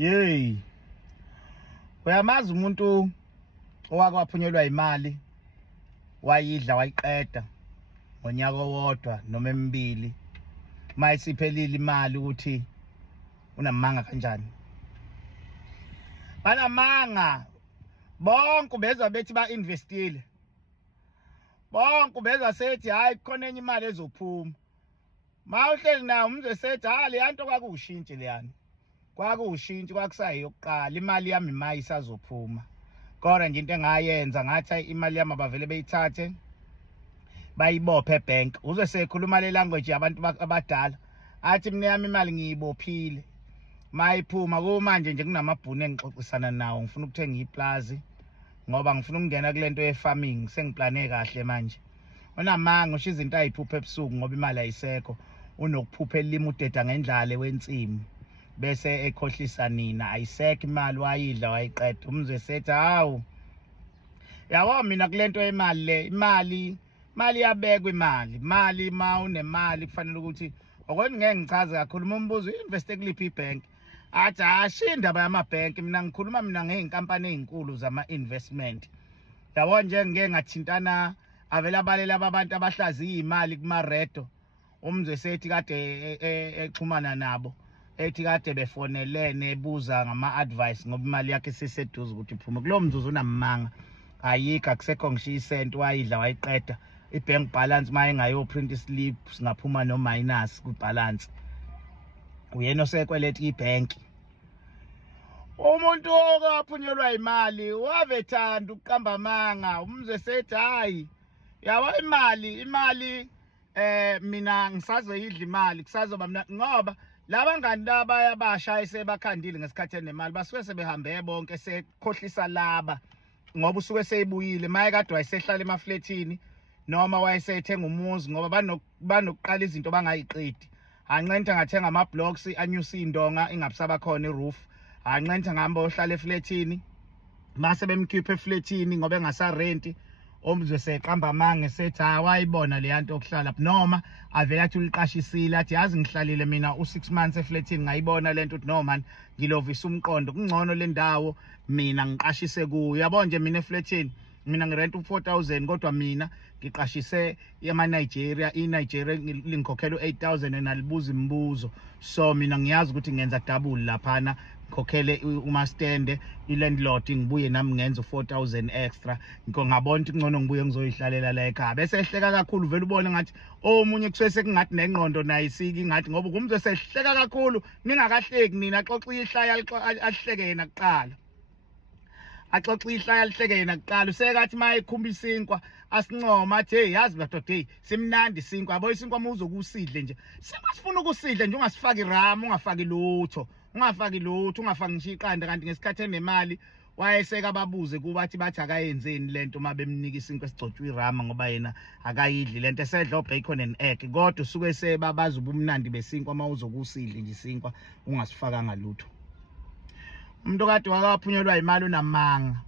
Yey. Uyamazi umuntu owake waphunyelwa imali wayidla wayiqeda ngonyaka owodwa noma emibili mayisiphelile imali ukuthi unamanga kanjani? Banamanga bonke bezwa bethi ba-investile, bonke bezwa sethi hayi khona enye imali ezophuma. Mawuhleli nayo umzwe sethi hayi leyanto kwakuwushintshe leyana, kwakuwushintshe kwakusayokuqala, imali yami maye isazophuma. Kodwa nje into engayenza ngathi imali yami abavele beyithathe bayibophe ebank. Uzwe sekhuluma le language yabantu abadala, athi mina yami imali ngiyibophile mayiphuma kumanje nje kunamabhunu engixoxisana nawo, ngifuna ukuthenga iplazi ngoba ngifuna ukungena kulento ye-farming, sengiplane kahle manje. Unamanga usho izinto ayiphupha ebusuku ngoba imali ayisekho, unokuphupha elima udeda ngendlala wensimu bese ekhohlisa nina, ayisekho imali wayidla wayiqeda. Umzwe sethi hawu yabo mina kulento yemali le, imali iyabekwa, imali ma unemali kufanele ukuthi okwena ngeke ngichaze kakhulu. Umbuzo investe kuliphi ibank, athi ashinda bayamabhank, mina ngikhuluma mina ngeyinkampani ezinkulu zama-investment. Yabo nje ngeke ngathintana avela abalela abantu abahlaziya imali kumaredo. Umzwe sethi kade exhumana nabo, ethi kade befonelene ebuza ngama-advice ngoba imali yakhe siseduze ukuthi iphume. Kulowo mzuzu unamanga, ayikho, akusekho ngisho isenti, wayidla wayiqeda. I-bank balance maye ngayoprint islip singaphuma no minus ku-balance, uyena osekweleta ibhenki. Umuntu okaphunyelwa imali wavethanda ukuqamba amanga. Umzwe sethi hayi yabo imali mina ngisazoyidla imali, kusazoba mna ngoba labangani laba abasha esebakhandile ngesikhathi enemali basuke sebehambe bonke sekhohlisa laba ngoba usuke seyibuyile. Maye kade wayesehlala emafletini noma wayesethenga umuzi ngoba banokuqala izinto bangayiqedi. Anqenthe ngathenga ama-blocks anyusa indonga ingabusaba khona i-roof. Anqenthe ngihamba ohlala efletini mase bemkhipha efletini ngoba engasarenti. Umzwe seqamba amanga sethi hayi wayibona leyanto okuhlala noma avela athi uliqashisile athi yazi ngihlalile mina u6 months efletini ngayibona lento ukuthi no man ngilovisa umqondo kungcono le ndawo mina ngiqashise kuyo. Yabo nje mina efletini mina ngirent u4000 kodwa mina ngiqashise yama-Nigeria, i-Nigeria lingikhokhela u8000 enalibuza imibuzo. So mina ngiyazi ukuthi ngenza double laphana, ngikhokhele umastende i-landlord ngibuye nami ngenza u4000 extra. Ngabona ukuthi kungcono ngibuye ngizoyihlalela la ekhaya. Bese ehleka kakhulu, vele ubone ngathi omunye kusuke sekungathi nengqondo nayo isiki ngathi ngoba kumzwe sehleka kakhulu. Ningakahleki nina, axoxa ihlaya alihleke yena kuqala, axoxa ihlaya lihleke yena kuqala. Usekathi mayekhumba isinkwa asincoma athi hey yazi madoda hey simnandi isinkwa. Yabo isinkwa uma uzokusidle nje singasifuna ukusidle nje, ungasifaki ram, ungafaki lutho, ungafaki ngisho iqanda. Kanti ngesikhathi enemali wayeseka ababuze kuba bathi akayenzeni lento uma bemnika isinkwa esigcotshwe irama ngoba yena akayidli lento, esedla o-bacon and egg. Kodwa usuke sebabaza ubumnandi besinkwa uma uzokusidle nje isinkwa ungasifakanga lutho. Umuntu kade wakaphunyelwa imali unamanga.